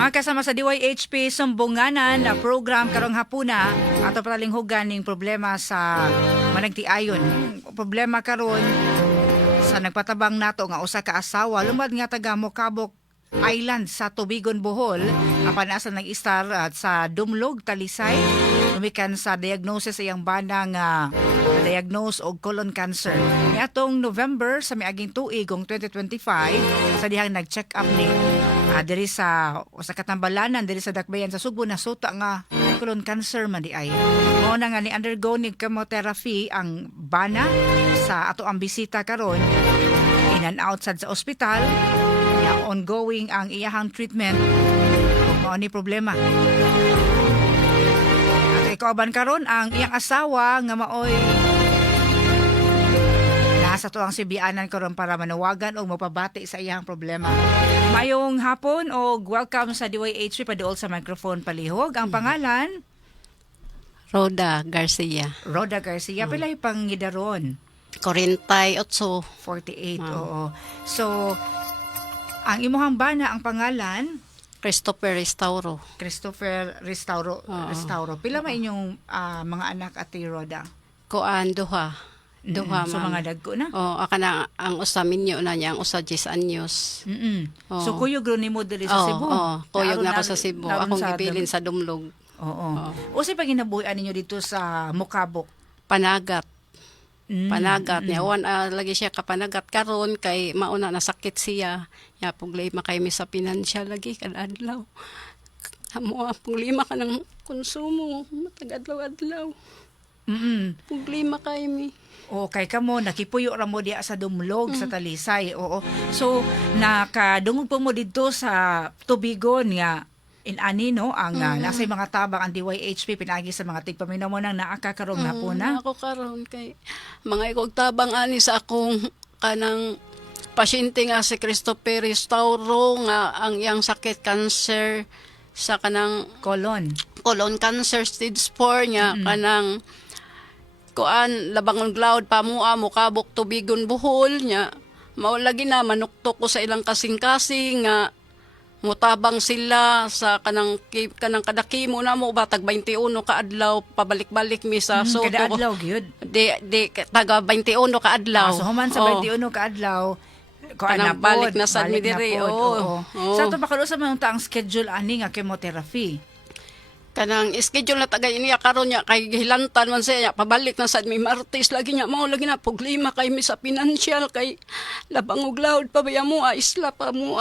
Mga kasama sa DYHP Sumbunganan na program karong hapuna ato palinghugan ning problema sa managtiayon. Problema karon sa nagpatabang nato nga usa ka asawa lumad nga taga Mocabog Island sa Tubigon, Bohol, apan asa nag-istar sa Dumlog, Talisay, lumikan sa diagnosis iyang bana nga diagnose og colon cancer. Niatong November sa miaging tuigong 2025 sa dihang nag-check up ni diri sa katambalanan diri sa Dakbayan sa Subo na suta nga colon cancer man di ay. Mao na nga ni undergo ni chemotherapy ang bana sa ato ang bisita karon in and out sad sa ospital. Ongoing ang iyahang treatment kung mao ni problema. At ikauban karon ang iyang asawa nga maoy nasa to ang sibianan karon para manawagan o mapabati sa iyang problema. Mayong hapon o welcome sa DYHP paduol sa microphone palihog. Ang pangalan? Roda Garcia. Roda Garcia. Pilay pang gidaron? 48. 48, oo. So, ang imuhang bana ang pangalan? Christopher Restauro. Christopher Restauro. Restauro. Pila man inyong mga anak at Roda? Kuan duha. Duha So ma'am. mga dagko na? Aka na ang usa minyo na niya, ang usa 10 anyos. So kuyog ro nimo diri sa Cebu? Kuyog na ako sa Cebu. Akong gibilin sa Dumlog. Oo. Usi pa ginabuhian ninyo dito sa Mocabog? Panagat. Panagat niya. Lagi siya kapanagat karon kay mauna nasakit siya. Ya problema kay mi sa financial lagi kadadlaw. Amo problema ka ng konsumo matag-adlaw-adlaw. Problema kay mi. Kay kamo nakipuyo ra mo diya sa Dumlog sa Talisay. Oo. So nakadungog po mo dito sa Tubigon nga inani no ang nasa mga tabang ang DYHP pinagi sa mga tigpaminaw mo nang naakakarong na po na. Ako karon kay mga ikog tabang ani sa akong kanang pasyente nga si Christopher Restauro nga ang iyang sakit cancer sa kanang Colon cancer stage 4 nya kanang kuan labangon cloud pamua Mocabog Tubigon Bohol nya mao lagi na manuktok ko sa ilang kasing-kasing nga mutabang sila sa kanang kadakimo na mo batag 21 ka adlaw pabalik-balik mi sa Soto. Kada adlaw gyud. Di taga 21 ka adlaw. So human sa 21 ka adlaw kanang balik na sad mi diri. Sa to bakalu sa mga ang schedule ani nga chemotherapy. Kanang schedule na tagay niya karon niya kay gihilantan man siya pabalik na sad mi Martes lagi niya mao lagi na problema kay mi sa financial kay labang og loud pa ba mo isla pa mo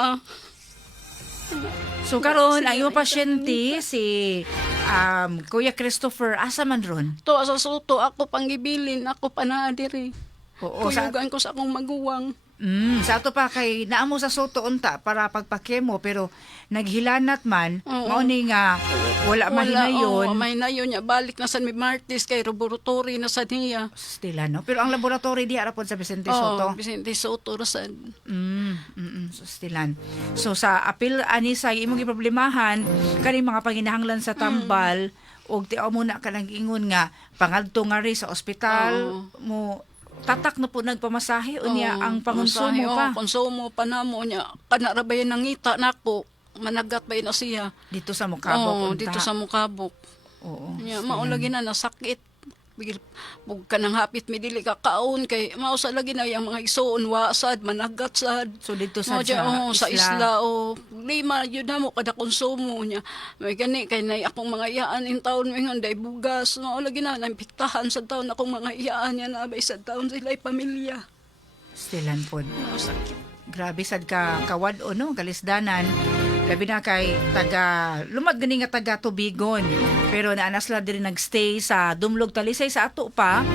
So karon ang iyong pasyente si Kuya Christopher asa man ron? To sa Soto ako panggibilin ako panadiri. Oo, Kuyugan ko sa akong maguwang. Sa ato pa kay naamo sa Soto unta para pagpakemo pero naghilanat man mao ni nga wala mahinayon. Mahinayon niya balik na sa Martes kay laboratory na sa niya. Stila no. Pero ang laboratory di ara pod sa Vicente Soto. Vicente Soto rasad. So stilan. So sa apil ani sa imong giproblemahan kani mga panginahanglan sa tambal og tiaw mo na ka nag-ingon nga pangadto nga ri sa ospital mo tatak na po nagpamasahe unya ang pangonsumo pa. Konsumo pa na mo niya. Kanara ba yan nangita nako? Managat ba yun na siya? Dito sa Mocabog. Dito sa Mocabog. Oo. Niya, maulagi na nasakit. Bug ka nang hapit mi dili ka kaon kay mausa lagi na yung mga isuon wasad managat sad. So dito sa sa isla lima yun na mo kada konsumo niya. May gani kay nay akong mga iyaan in taon may day bugas no lagi na nampiktahan sa taon akong mga iyaan niya na bay sa taon sila pamilya. Stilan pod. Sakit. Grabe sad ka kawad o no kalisdanan. Labi na kay lumad gani nga taga Tubigon. Pero naanas la diri nagstay sa Dumlog Talisay sa ato pa.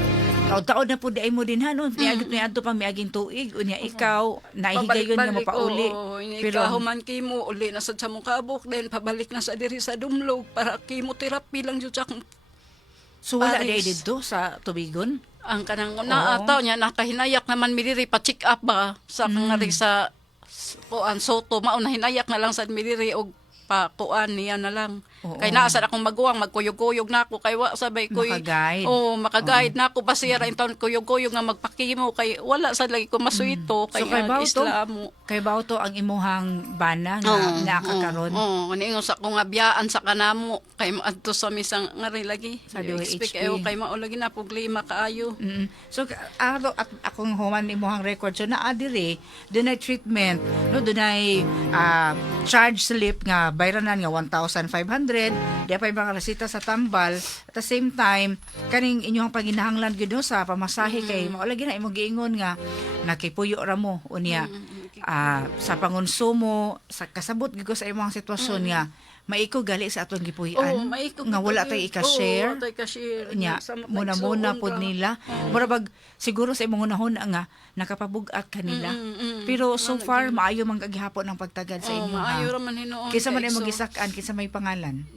Taod-taod na po di ay mo din ha no. Niagit ni adto pang miaging tuig unya ikaw nahigayon nga mapauli. Pero human kimo uli na sad sa Mocabog then pabalik na sa diri sa Dumlog para chemotherapy lang jud sa akong. So wala di dito sa Tubigon? Ang kanang naataw niya nakahinayak naman mi diri pa check up ba sa kangari sa kuan Soto mao na hinayak na lang sa mi diri og pa kuan niya na lang Oo. Kay naa sad akong maguwang, magkuyog-kuyog na ako kay wa sabay koy. Makaguide. Oo, makagahid na ako basira in taon kuyog-kuyog nga magpakimo kay wala sad lagi ko masuito kay So, kay bawo to? isla mo. Kay ba to ang imuhang bana nga Oo, nakakaron Oo, niingon sa ko nga biyaan sa kanamo kay maadto sa misang ngari lagi. Sa Expect DOHP. ayo kay mao lagi na problema kaayo. So at akong human imuhang record so naa diri dunay treatment no dunay charge slip nga bayranan nga 1,500 di pa mga resita sa tambal at the same time kaning inyong panginahanglan gyud no sa pamasahe kay mao lagi na imong giingon nga nakipuyo ra mo unya sa pangonsumo sa kasabot gyud ko sa imong sitwasyon nga maiko gali sa atong gipuy-an nga wala tay ika-share nya muna pod nila mura bag siguro sa imong unahon nga nakapabug-at kanila pero so far maayo man kagihapon ang pagtagad sa inyo maayo ra man hinuon. kinsa man imong gisak-an kinsa may pangalan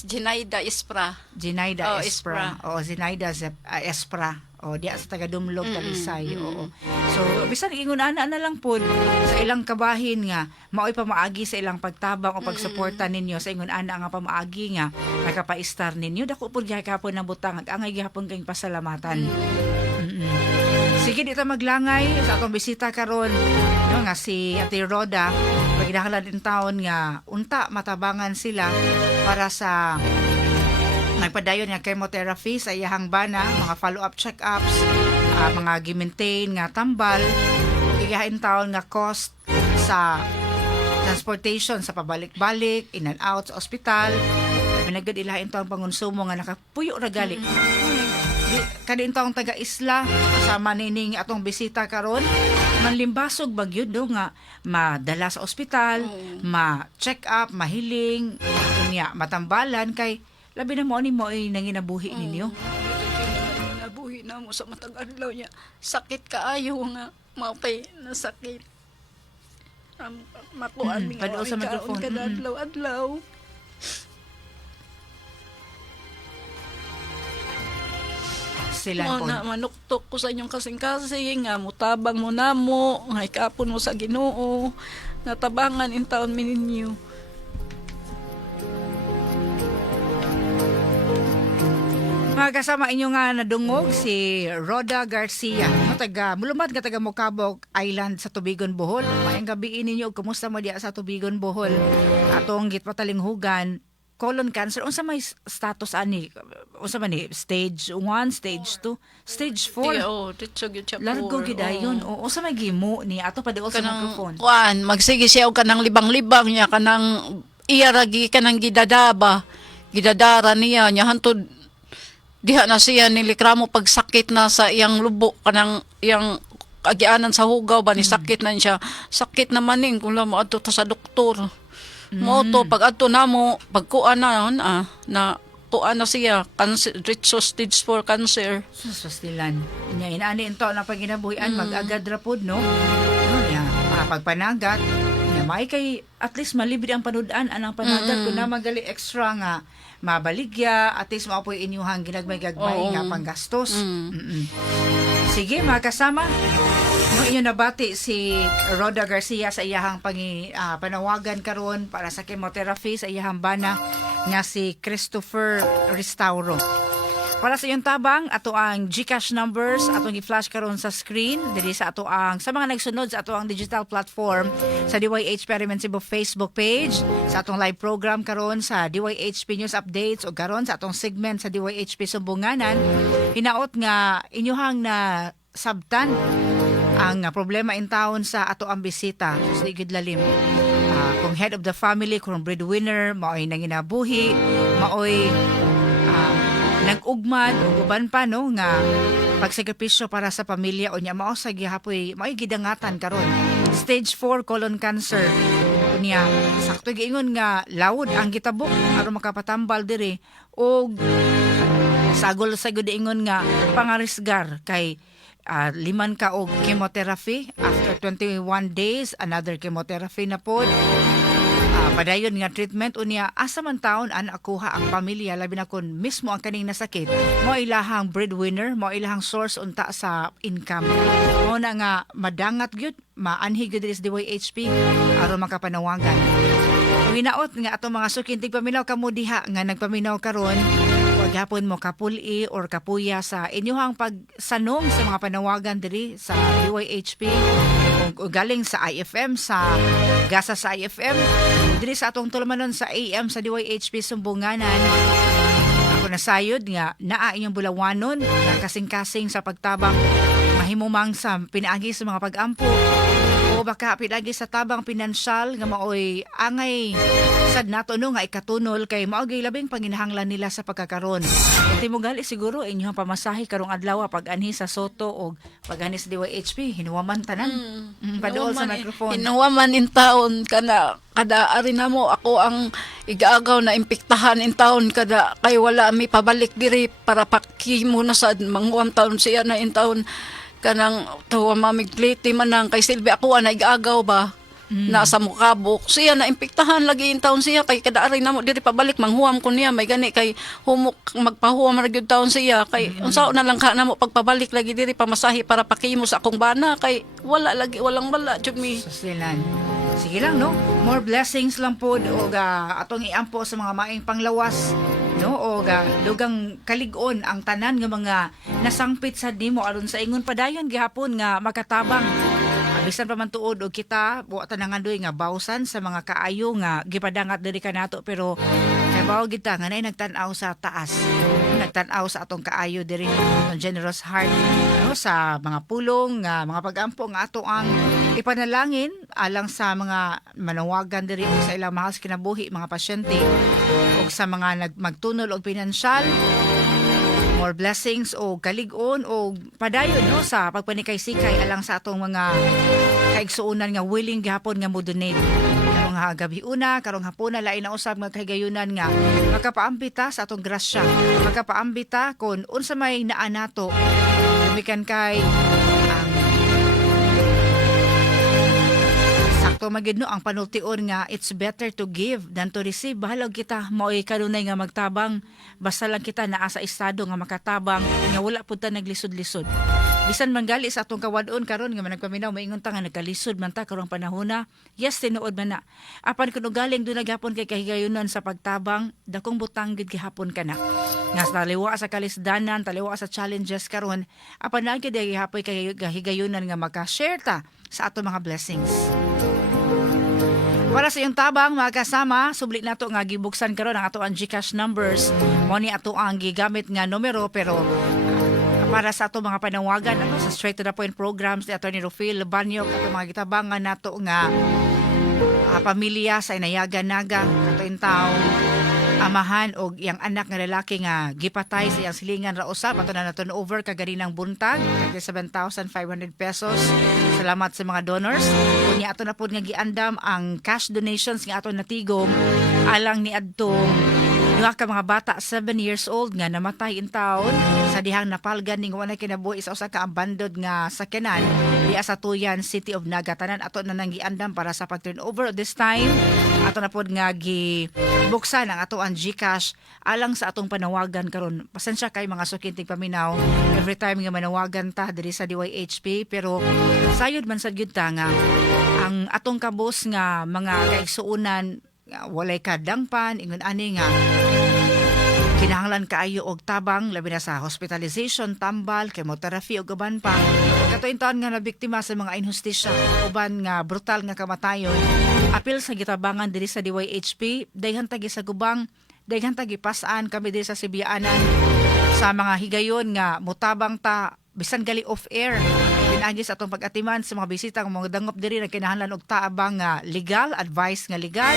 Jinaida Ispra. Zinaida Oh, Espra o Zinaida Espra o diya sa taga Dumlog Talisay oo so bisan ingon ana na lang pod sa ilang kabahin nga maoy pamaagi sa ilang pagtabang o pagsuporta ninyo sa ingon ana nga pamaagi nga nakapaistar ninyo dako pod gihapon ng butang angay gihapon kayong pasalamatan. Sige dito maglangay sa atong bisita karon no nga si Ate Roda pagkinahanglan din taon nga unta matabangan sila para sa nagpadayon nga chemotherapy sa iyahang bana, mga follow-up check-ups, mga gi-maintain nga tambal, igahin taon nga cost sa transportation sa pabalik-balik, in and out sa ospital, binagad ilahin taon pangonsumo nga nakapuyo ra gali. Kadin taong taga-isla kasama nining atong bisita karon manlimbasog bagyod do nga madala sa ospital, ma-check up, mahiling, unya matambalan kay labi na mo ni mo ay nanginabuhi ninyo. Nabuhi na mo sa matag adlaw niya. Sakit kaayo nga mapay na sakit. Makuan mi Padua sa microphone. Kada adlaw. Sila po. Na manuktok ko sa inyong kasing-kasing nga mutabang mo namo, nga ikapon mo sa Ginoo, natabangan in taon mininyo. Mga kasama inyo nga nadungog si Roda Garcia, no, mulumad nga taga Mocabog Island sa Tubigon, Bohol. Mayang gabi ninyo, kumusta mo diya sa Tubigon, Bohol? Atong gitpatalinghugan, colon cancer. Unsa may status ani? Unsa man ni? Stage 1, stage 2, stage 4? Oo, dito gyud siya. Largo gidayon. O unsa may gimo ni ato pa sa microphone? Kuan, magsige siya og kanang libang-libang niya, kanang iyaragi, kanang gidadara niya, nya hantod diha na siya nilikramo pagsakit na sa iyang lubo kanang iyang agianan sa hugaw ba ni sakit na siya sakit naman ning kung mo adto ta sa doktor mo to pag adto namo pagkuan na kuan na siya cancer stage 4 cancer Sustilan. Nya inaani ento na paginabuhian mag-agad ra pod no. Ano niya pagpanagat nya may kay at least malibid ang panudan anang panagat kun na magali extra nga mabaligya at least maapoy inyuhang ginagmay-gagmay nga panggastos. Sige mga kasama, no inyo nabati si Roda Garcia sa iyahang panawagan karon para sa chemotherapy sa iyahang bana nga si Christopher Restauro. Para sa iyong tabang, ato ang GCash numbers, atong i-flash karon sa screen, diri sa ato ang, sa mga nagsunod sa ato ang digital platform, sa DYH Experiment Cebu Facebook page, sa atong live program karon sa DYHP News Updates, o karon sa atong segment sa DYHP Sumbunganan, hinaot nga inyuhang na sabtan ang problema in town sa ato ang bisita, sa Igid Lalim. Kung head of the family, kung breadwinner, maoy nanginabuhi, maoy nag-ugmad o uban pa no nga pagsakripisyo para sa pamilya o nya mao sa gihapoy maoy gidangatan karon stage 4 colon cancer unya sakto giingon nga lawod ang gitabok aron makapatambal diri og sagol sa gud ingon nga pangarisgar kay liman ka og chemotherapy after 21 days another chemotherapy na pod. Padayon nga treatment unya asa man taon an akuha ang pamilya labi na kun mismo ang kaning nasakit mo ilahang breadwinner mo ilahang source unta sa income mo na nga madangat gyud maanhi gyud sa DYHP aron makapanawagan Winaot nga atong mga sukintig paminaw kamo diha nga nagpaminaw karon wag hapon mo kapuli or kapuya sa inyong pagsanong sa mga panawagan diri sa DYHP o galing sa IFM sa gasa sa IFM diri sa atong tulumanon sa AM sa DYHP Sumbunganan. Ako nasayod nga naa inyong bulawanon na kasing-kasing sa pagtabang mahimumang sa pinaagi sa mga pag-ampo o baka pinagi sa tabang pinansyal nga maoy angay sad nato no nga ikatunol kay mao gyud labing panginahanglan nila sa pagkakaron. Timugali siguro inyong pamasahe karong adlaw pag-anhi sa Soto o pag-anhi sa DYHP hinuwaman tanan. Paduol sa microphone. Hinuwaman in taon kada ari na mo ako ang igaagaw na impiktahan in taon kada kay wala mi pabalik diri para pakimo na sad manghuam taon siya na in taon kanang tuwa mamigliti manang kay Silvia ako na igaagaw ba nasa mukabok siya na impiktahan lagi in taon siya kay kada ari na mo diri pabalik manghuam ko niya may gani kay humok magpahuam ra gyud taon siya kay unsa na lang ka na mo pagpabalik lagi diri pamasahi para pakimo sa akong bana kay wala lagi walang wala jud mi. Susilan. Sige lang no. More blessings lang po o atong iampo sa mga maing panglawas no o dugang kalig-on ang tanan nga mga nasangpit sa nimo aron sa ingon padayon gihapon nga makatabang. Bisan pa man tuod og kita buwa tanangandoy nga bawsan sa mga kaayo nga gipadangat diri kanato pero kay bawo kita nga nay nagtan-aw sa taas. Nagtan-aw sa atong kaayo diri ng generous heart no sa mga pulong nga mga pag-ampo nga ato ang ipanalangin alang sa mga manawagan diri o sa ilang mahal sa kinabuhi mga pasyente o sa mga magtunol og pinansyal. More blessings o kalig-on o padayon no sa pagpanikay-sikay alang sa atong mga kaigsuonan nga willing gihapon nga mo-donate. Karong gabi una, karong hapon lain na usab nga kahigayunan nga makapaambita sa atong grasya. Makapaambita kon unsa may naa nato. Dumikan kay sakto magid no ang panultiun nga it's better to give than to receive. Bahalag kita mao'y kanunay nga magtabang basta lang kita naa sa estado nga makatabang nga wala pud ta naglisod-lisod. Bisan man gali sa atong kawadon karon nga nagpaminaw maingon ta nga nagkalisod man ta karong panahona. Yes tinuod man na. Apan kuno galing do naghapon kay kahigayunan sa pagtabang dakong butang gid gihapon kana. Nga sa taliwa sa kalisdanan, taliwa sa challenges karon apan na gid gihapoy kay kahigayunan nga maka-share ta sa atong mga blessings. Para sa iyong tabang mga kasama, subli na to nga gibuksan karon ang ato ang GCash numbers. Mo ni ato ang gigamit nga numero pero para sa ato mga panawagan sa straight to the point programs ni Atty. Rufil Banyok ato mga gitabangan nato nga pamilya sa Inayagan Naga ato in taong amahan og iyang anak nga lalaki nga gipatay sa iyang silingan ra usab ato na naton over kaganinang buntag 7,500 pesos. Salamat sa mga donors. Kunya ato na pud nga giandam ang cash donations nga ato natigom alang ni adtong duha ka mga bata 7 years old nga namatay in taon sa dihang napalgan ning wala kinabuhi sa usa ka abandoned nga sakyanan diya sa Tuyan City of Naga. Tanan ato na nang giandam para sa pag-turnover this time. Ato na pod nga gibuksan ang ato ang GCash alang sa atong panawagan karon. Pasensya kay mga sukintig paminaw every time nga manawagan ta diri sa DYHP pero sayod man sad gyud ta nga ang atong kabos nga mga kaigsuonan walay kadangpan ingon ani nga kinahanglan kaayo og tabang labi na sa hospitalization, tambal, chemotherapy ug uban pa. Katuin taon nga nabiktima sa mga inhustisya uban nga brutal nga kamatayon. Apil sa gitabangan diri sa DYHP, dayhan tagi sa gubang, dayhan tagi pasaan kami diri sa Sibianan sa mga higayon nga mutabang ta bisan gali off air. Pinagi sa atong pag-atiman sa mga bisita nga mga dangop diri na kinahanglan og taabang nga legal advice nga legal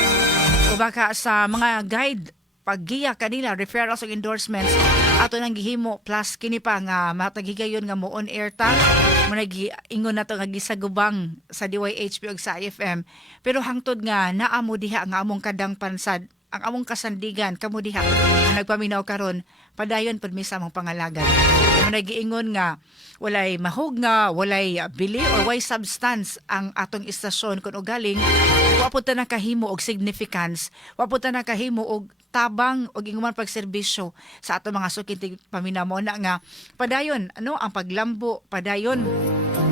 o baka sa mga guide paggiya kanila referrals ug endorsements ato nang gihimo plus kini pa nga mataghigayon nga mo on air ta mo nag-ingon nato nga gisagubang sa DYHP ug sa IFM pero hangtod nga naa mo diha nga among kadang pansad ang among kasandigan kamo diha nga nagpaminaw karon padayon pud misa among pangalagan mo nag-ingon nga walay mahog nga walay bili or way substance ang atong istasyon kun ugaling wa pud ta nakahimo og significance wa pud ta nakahimo og tabang og inguman pagserbisyo sa ato mga sukintig paminamo na nga padayon ang paglambo padayon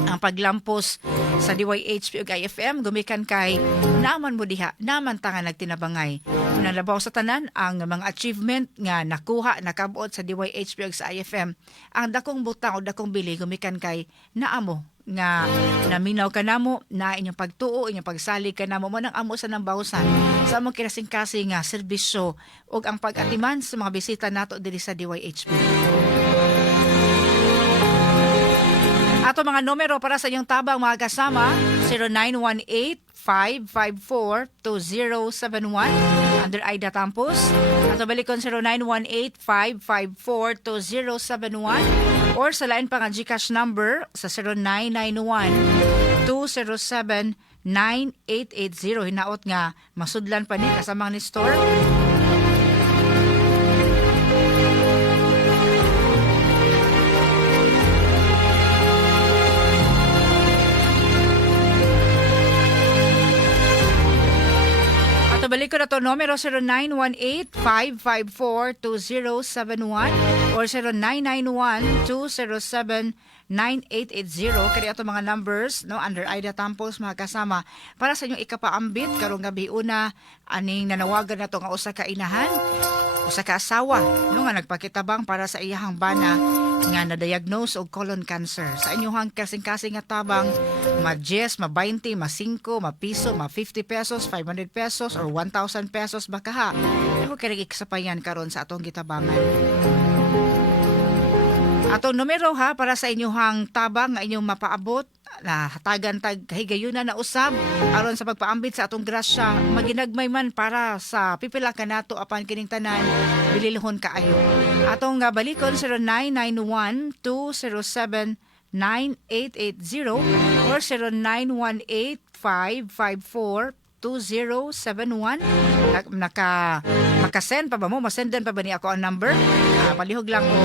ang paglampos sa DYHP ug IFM gumikan kay naman mo diha naman ta nga nagtinabangay. Nalabaw sa tanan ang mga achievement nga nakuha nakabot sa DYHP ug sa IFM. Ang dakong butang o dakong bili gumikan kay naamo nga naminaw ka namo na inyong pagtuo, inyong pagsalig ka namo mo nang amo sa nambawsan sa among kinasing-kasing nga serbisyo ug ang pag-atiman sa mga bisita nato diri sa DYHP. Ato mga numero para sa inyong tabang mga kasama 0918-554-2071 under Aida Tampos. Ato balikon 0918-554-2071 or sa lain pa nga GCash number sa 0991-207-9880. Hinaot nga masudlan pa ni kasamang ni store. Ato balik ko na to numero 0918-554-2071 or 0991-207-9880. Kaya ato mga numbers no under Aida Tampos mga kasama para sa inyong ikapaambit karong gabi una aning nanawagan nato nga usa ka inahan, usa ka asawa no nga nagpakitabang para sa iyahang bana nga na-diagnose og colon cancer. Sa inyong kasing-kasing nga tabang ma-10, ma-20, ma-5, ma-piso, ma-50 pesos, 500 pesos or 1,000 pesos baka ha. Ako kaya iksapayan karon sa atong gitabangan. Atong numero ha para sa inyong tabang nga inyong mapaabot na hatagan tag kahigayunan na usab aron sa pagpaambit sa atong grasya maginagmay man para sa pipila kanato apan kining tanan bililhon kaayo. Atong balikon 0991-207-9880 or 0918-554-2071. Makasend pa ba mo? Masendan pa ba ni ako ang number? Palihog lang o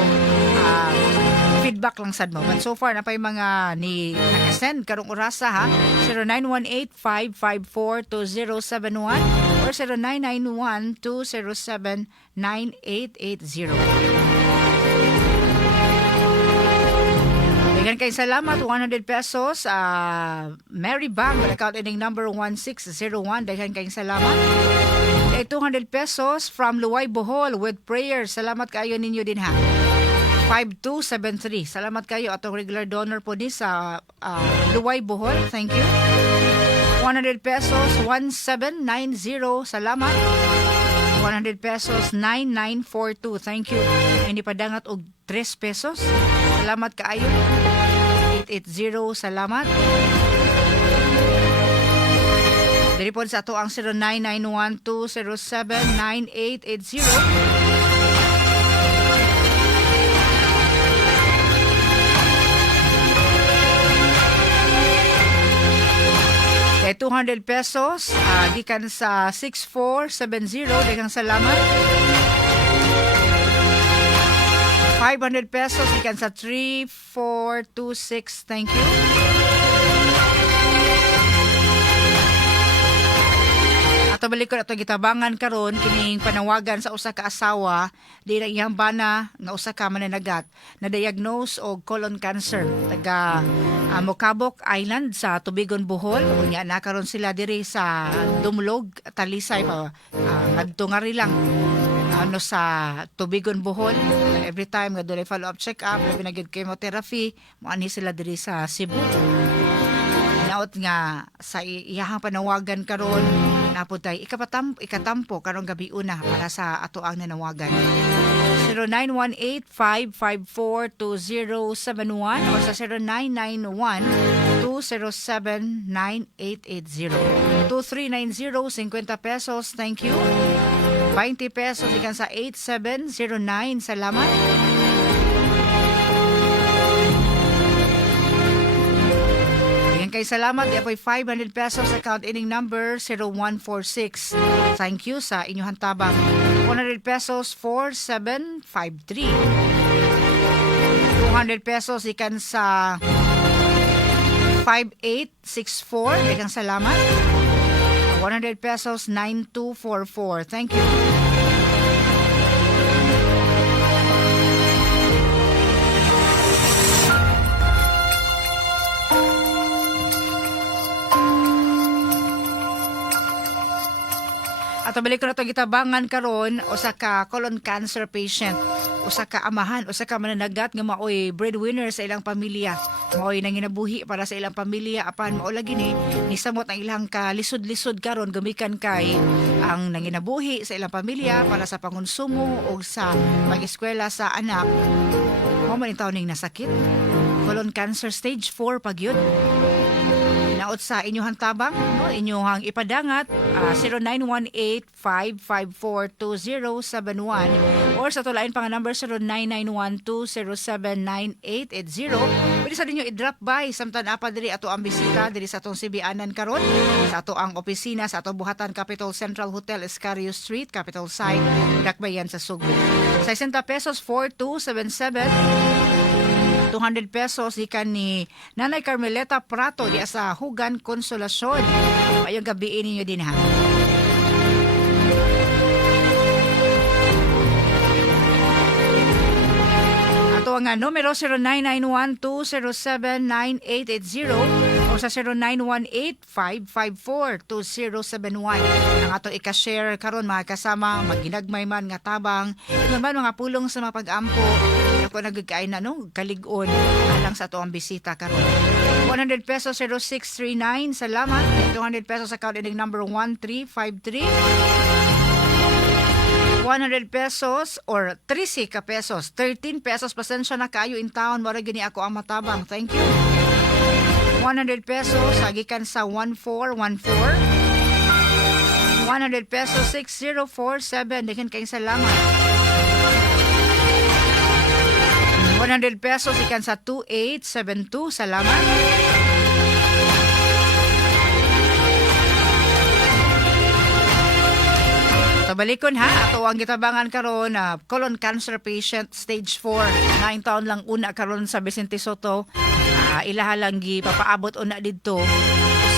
feedback lang sad mo. But so far na pa yung mga ni nakasend karong orasa ha. 0918-554-2071 or 0991-207-9880. Dagan kay salamat 100 pesos Mary Bang account ending number 1601. Dagan kay salamat. 200 pesos from Luway Bohol with prayer. Salamat kayo ninyo din ha. 5273. Salamat kayo atong regular donor po din sa Luway Bohol. Thank you. 100 pesos 1790. Salamat. 100 pesos 9942. Thank you. Hindi padangat og 3 pesos. Salamat kaayo. 880. Salamat. Diri po sa ato ang 0991-207-9880. Kaya 200 pesos, gikan sa 6470, daghang salamat. 500 pesos, gikan sa 3426, thank you. Ato balik ko ato gitabangan karon kining panawagan sa usa ka asawa di na iyang bana nga usa ka mananagat na diagnose og colon cancer taga Mocabok Island sa Tubigon, Bohol. Unya na karon sila diri sa Dumlog, Talisay pa nagtungari lang sa Tubigon, Bohol. Every time nga doon follow up check up, labi na gyud chemotherapy, mo ani sila diri sa Cebu. Naot nga sa iyahang panawagan karon naputay ikatampo karong gabi una para sa ato ang nanawagan. 0918-554-2071 o sa 0991-207-9880. 2390, 50 pesos. Thank you. 20 pesos ikan sa 8709. Salamat. Kay salamat, apoy 500 pesos account ending number 0146. Thank you sa inyong tabang. 100 pesos 4753. 200 pesos ikan sa 5864. Daghang salamat. 100 pesos 9244. Thank you. Ato balik ko na itong gitabangan karon, usa ka colon cancer patient, usa ka amahan, usa ka mananagat nga maoy breadwinner sa ilang pamilya, maoy nanginabuhi para sa ilang pamilya, apan mao lagi ni samot ang ilang kalisod-lisod karon gumikan kay ang nanginabuhi sa ilang pamilya para sa pangonsumo o sa mag-eskwela sa anak. Mao man itaw ning nasakit, colon cancer stage 4 pagyud. Naot sa inyong tabang, no, inyong ipadangat 0918-554-2071 or sa tulain pa nga number 0991-207-9880. Pwede sa ninyo i-drop by samtang apa diri ato ang bisita diri sa atong Sibianan karon, sa ato ang opisina sa ato buhatan Capitol Central Hotel, Escario Street, Capitol Site, Dakbayan sa Subo. 60 pesos 4277. 200 pesos ikan ni Nanay Carmeleta Prato di sa Hugan Konsolasyon. Ayong gabi ninyo din ha. Ato ang numero 0991-207-9880 o sa 0918-554-2071. Ang ato ika-share karon mga kasama, maginagmay man nga tabang, ito man mga pulong sa mapag-ampo. Ako nagkakain na kalig-on alang sa ato ang bisita karon. 100 pesos 0639, salamat. 200 pesos account ending number 1353. 100 pesos or 13 ka pesos. 13 pesos, pasensya na kayo in town. Mara gini ako ang matabang. Thank you. 100 pesos, agikan sa 1414. 100 pesos, 6047. Daghan kayong salamat. 100 pesos, ikan sa 2872. Salamat. Tabalikon ha, ato ang gitabangan karon na colon cancer patient stage 4. 9 taon lang una karon sa Vicente Soto. Ilahalang gipapaabot una didto.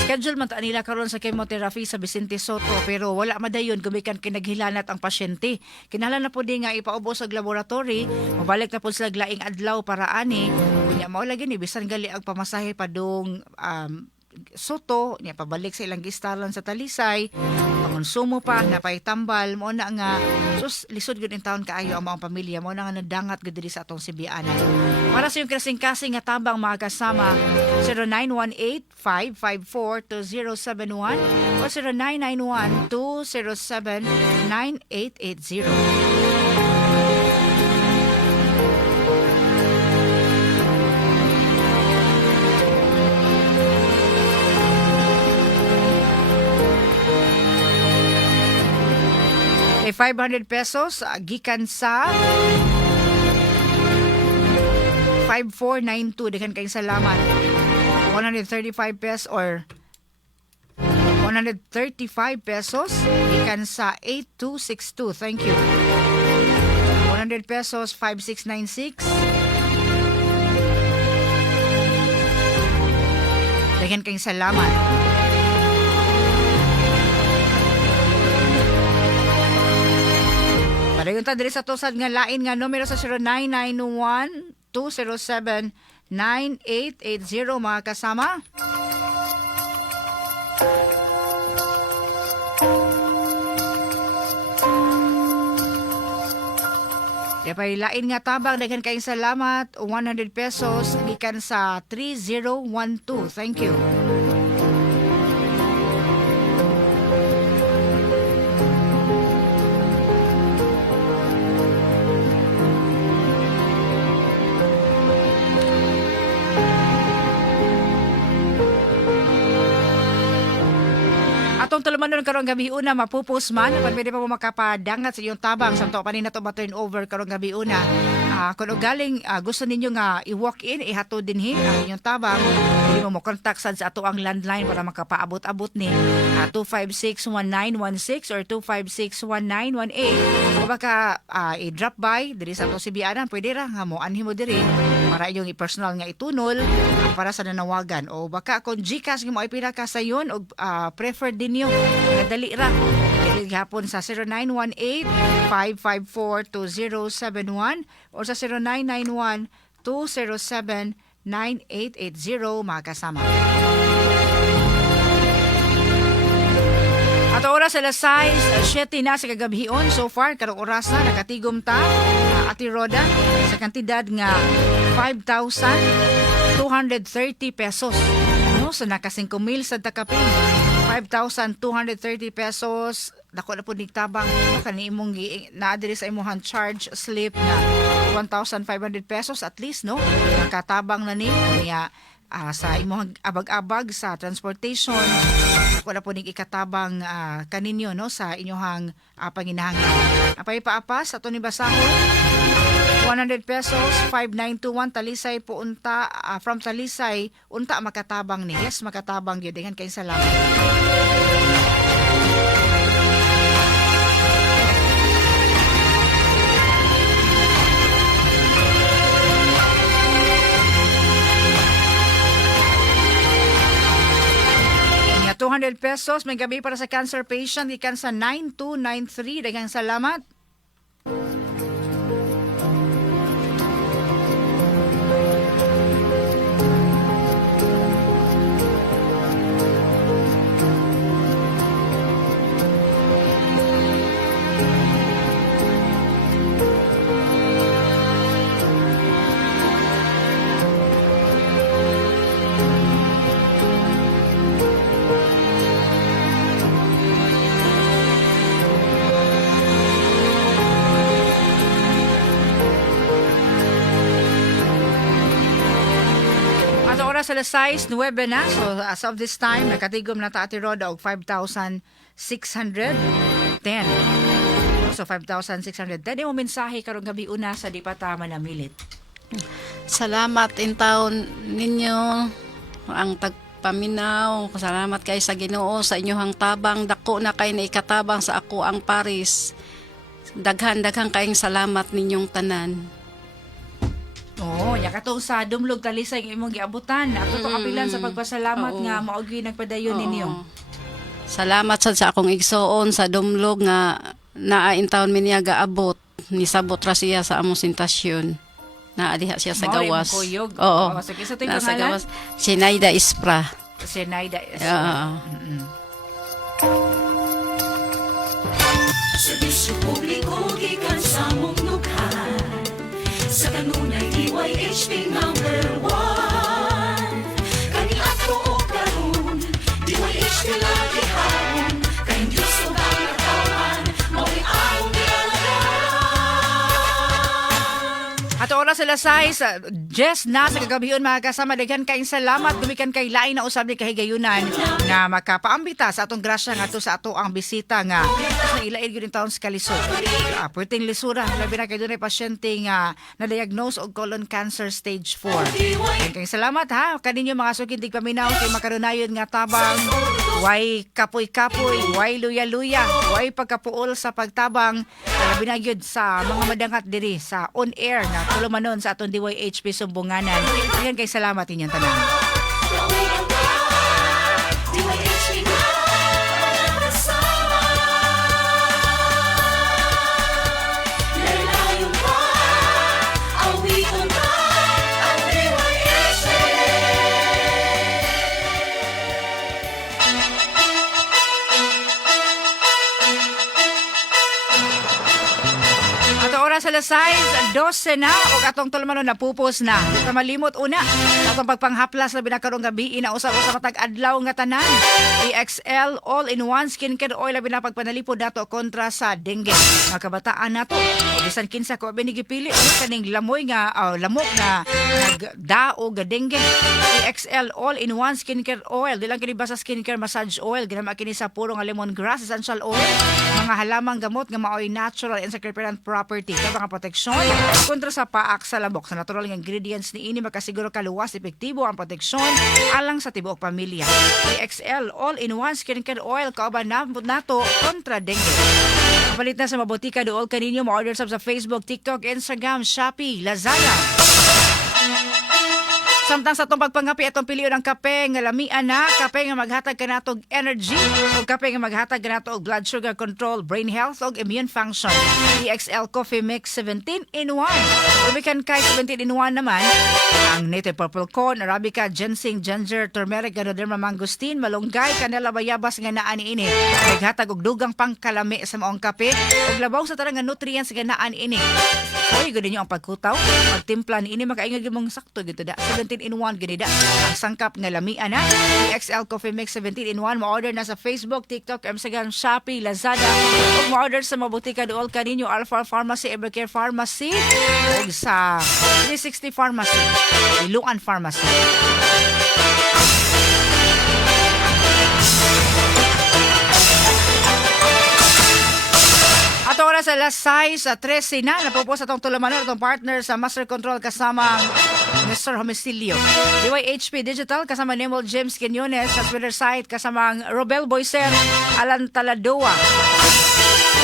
Schedule man ta nila karon sa chemotherapy sa Vicente Soto pero wala madayon gumikan kinaghilanat ang pasyente. Kinahanglan na po di nga ipaubos sa laboratory, mabalik na po sila laing adlaw para ani. Unya mao lagi ni bisan gali ang pamasahe padung Soto, niya pabalik sa ilang gistalan sa Talisay, pangonsumo pa, napay-tambal, mo na nga, sus, lisod yun in taon kaayo ang mga pamilya, mo na nga nadangat gud diri sa atong Sibianan. Para sa yung kasing-kasing nga tabang mga kasama, 0918-554-2071 o 0991-207-9880. May 500 pesos gikan sa 5492. Daghan kayong salamat. 135 pesos or 135 pesos gikan sa 8262. Thank you. 100 pesos 5696. Daghan kayong salamat. Padayon ta diri sa tosad nga lain nga numero sa 0991-207-9880 mga kasama. Yapay lain nga tabang, daghan kayong salamat. 100 pesos gikan sa 3012. Thank you. Atong tulumanon karong gabi una mapupos man pag pwede pa mo makapadangat sa iyong tabang samtang pa nina to ma-turn over karong gabi una. Kung galing gusto ninyo nga i-walk in, ihatod din ang inyong tabang, pwede mo contact sa ato ang landline para makapaabot-abot ni 256-1916 or 256-1918 o baka i-drop by diri sa atong Sibianan, pwede ra nga mo anhin mo diri para inyong i-personal nga itunol para sa nanawagan o baka kung GCash nga mo ay pinaka sa yun o preferred din yun, nadali ra pwede hapon sa 0918-554-2071 o sa 0991-207-9880 mga kasama. Ato oras alas 6:07 na sa kagabhion. So far karong oras na nakatigom ta Ate Roda sa kantidad nga 5,230 pesos. No, so naka 5,000 sa takapin. 5,230 pesos. Dako na po nigtabang kani imong naadiri sa imong charge slip na 1,500 pesos at least, no? Nakatabang na ni niya sa imong abag-abag sa transportation. Wala po ning ikatabang kaninyo, no, sa inyong panginahanglan. Apay paapas ato ni basahon 100 pesos 5921 Talisay po unta from Talisay unta makatabang ni. Yes, makatabang gyud. Dengan kay salamat. Nga 200 pesos may gabi para sa cancer patient gikan sa 9293. Daghang salamat. Oras alas 6:09 na. So as of this time, nakatigom na ta Ate Roda og 5,610. So 5,610. Yung mensahe karong gabi una sa di pa ta manamilit. Salamat in taon ninyo ang tagpaminaw. Salamat kay sa Ginoo sa inyong tabang. Dako na kay na ikatabang sa ako ang Paris. Daghan-daghang kayong salamat ninyong tanan. Oo, nya katong sa Dumlog Talisay nga imong giabutan. Ato to kapilan sa pagpasalamat nga maogi nagpadayon ninyo. Salamat sad sa akong igsoon sa Dumlog nga naa in taon mi niya gaabot. Nisabot ra siya sa among sintasyon. Naa diha siya sa gawas. Oo. Sige, sa ting Nasa pangalan. gawas. Sinaida Ispra. Senaida. Serbisyo publiko gikan sa mong lughan. Sa kanunay DYHP number 1. Kani ato o karon DYHP lagi haon. Kayong Diyos o ang natawan mauni akong nialagaan. Ato oras alas 6, Jess na sa kagabion mga kasama. Daghan kayong salamat. Gumikan kay lain na usab ni kahigayunan nga makapaambita sa atong grasya nga to sa ato ang bisita nga sa ilaid gyud taon sa kalisod. Perting lisura labi na kay dunay pasyente nga na-diagnose og colon cancer stage 4. Daghan kayong salamat ha kaninyo mga sukindig paminaw kay makarunayon nga tabang way kapoy-kapoy, way luya-luya, way pagkapuol sa pagtabang labi na gyud sa mga madangat diri sa on air na tulumanon sa atong DYHP Sumbunganan. Daghan kay salamat inyong tanan. DYHP na kasama. Lalayon pa, awiton pa, ang DYHP. Ato oras alas 6:12 na o atong tulumanon na pupos na. Di pa malimot una. Atong pagpanghaplas na binakarong gabi inausap-usap matag adlaw nga tanan. EXL All-in-One Skincare Oil labi na pagpanalipod nato kontra sa dengue. Mga kabataan nato. Bisan kinsa ko binigipili ano kaning lamoy nga lamok na nagdaog nga dengue. EXL All-in-One Skincare Oil dilang kini basta skincare massage oil ginama kini sa puro nga lemongrass essential oil. Mga halamang gamot nga maoy natural and secreparent property kay mga proteksyon kontra sa paak sa labok sa natural nga ingredients ni ini makasiguro kaluwas epektibo ang proteksyon alang sa tibuok pamilya. EXL All-in-One Skincare Oil kauban nato kontra dengue. Palit na sa mabutika dool kaninyo ma-order sa Facebook, TikTok, Instagram, Shopee, Lazada. Samtang sa itong pagpangapi atong piliyon ng kape nga lamian na, kape nga maghatag ka natog energy, o kape nga maghatag ka natog blood sugar control, brain health, o immune function. EXL Coffee Mix 17 in 1. Ubikan kay 17 in 1 naman, ang native purple corn, arabica, ginseng, ginger, turmeric, ganoderma mangosteen, malunggay, kanela bayabas nga naa niini. Naghatag og dugang pangkalami sa maong kape, og labaw sa tarang nga nutrients nga naa niini. Oy, gud niyo ang pagkutaw, pagtimpla niini makaingag mong sakto gito da. 17 in 1 gani da. Ang sangkap nga lamian na. EXL Coffee Mix 17 in 1 mo-order na sa Facebook, TikTok, Instagram, Shopee, Lazada. Ug mo-order sa mabutika dool kaninyo Alpha Pharmacy, Evercare Pharmacy, ug sa 360 Pharmacy, Iluan Pharmacy. Ato oras sa alas 6 sa 13 na napupos atong tulumanon atong partner sa Master Control kasama Mr. Homicilio. DYHP Digital kasama Nemol James Quinones sa Twitter site kasama ang Robel Boyser Alan Taladoa.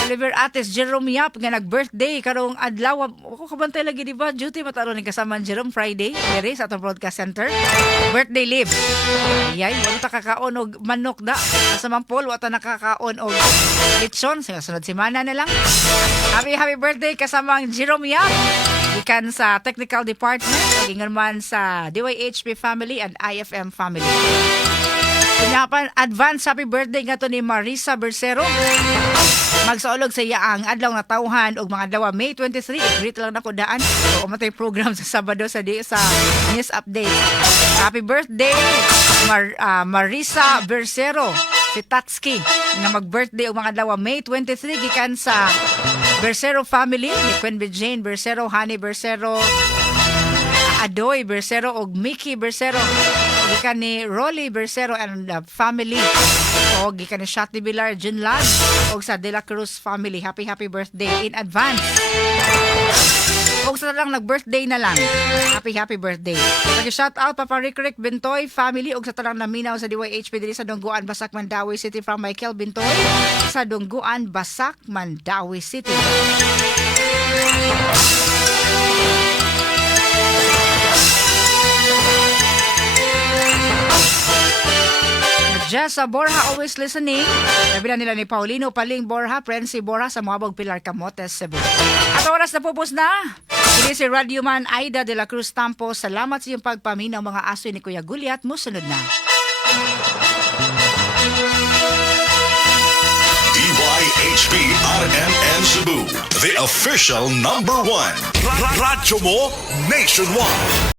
Oliver Ates Jerome Yap nga nag-birthday karong adlaw. Ako kabantay lagi di ba? Duty mataro ni kasama Jerome Friday diri sa atong broadcast center. Birthday live. Ayay, wala ta kakaon og manok da. Sa Mampol wala ta nakakaon og lechon sa sunod semana na lang. Happy birthday kasama ang Jerome Yap. Ikan sa technical department, ingon man sa DYHP family and IFM family. Kunyapan, advance happy birthday nga to ni Marisa Bersero. Magsaulog sa iya ang adlaw nga tawhan og mga adlaw May 23. I-greet lang nako daan. O matay program sa Sabado sa news update. Happy birthday Marisa Bersero. Si Tatski nga mag-birthday og mga adlaw May 23 gikan sa Bersero family ni Queen Jane Bersero, Honey Bersero, Adoy Bersero og Mickey Bersero. Gikan ni Rolly Bersero and the family. O gikan ni Shati Bilar, Junlad og sa De La Cruz family. Happy birthday in advance. Og sa talang nag-birthday na lang. Happy birthday. Nag-shout out Papa Rick Bintoy family og sa talang naminaw sa DYHP diri sa Dongguan, Basak, Mandawi City from Michael Bintoy sa Dongguan, Basak, Mandawi City. Jessa Borja always listening. Sabi na nila ni Paulino Paling Borja, Prensi Borja sa Muabog Pilar Camotes, Cebu. At oras na pupos na. Ini si Radioman Aida de la Cruz Tampo. Salamat sa iyong pagpaminaw mga aso ni Kuya Guliat. Musunod na. DYHP RMN Cebu, the official #1. Radyo mo nationwide.